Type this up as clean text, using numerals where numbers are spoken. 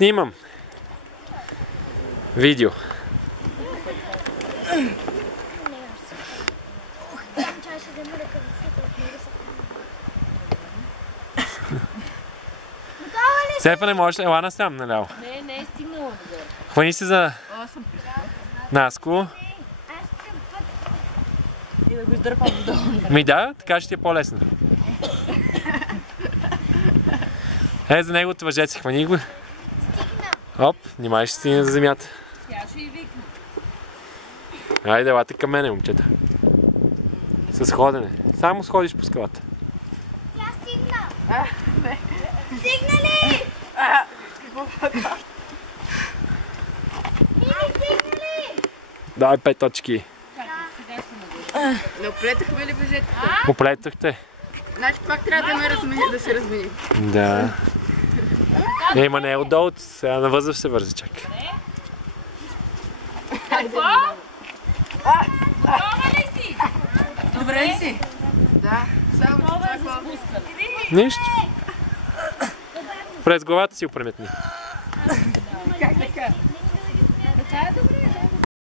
Снимам. Видео. Стефане, можеш ли? Ела насам наляво. Не е стигнала отгоре. Хвани се за Наско. И да го издърпам долу. Ми да, така ще ти е по-лесно. За неговото въжец, хвани го. Оп, внимай, ще стигне за земята. Тя ще и викна. Айде, елате към мене, момчета. С ходене. Само сходиш по скалата. Тя стигна! Стигна ли? Стигна ли? Дай 5 точки. Не оплетахме ли въжетата? Оплетахте. Значи пак трябва да се размени. Да. Ма не е отдолу, сега на възъв се вързи, чак. Какво? Готова ли си? Добре ли си? Да. Само Готова е за спускане. Нищо. През главата си опреметни. как така? Така е добре.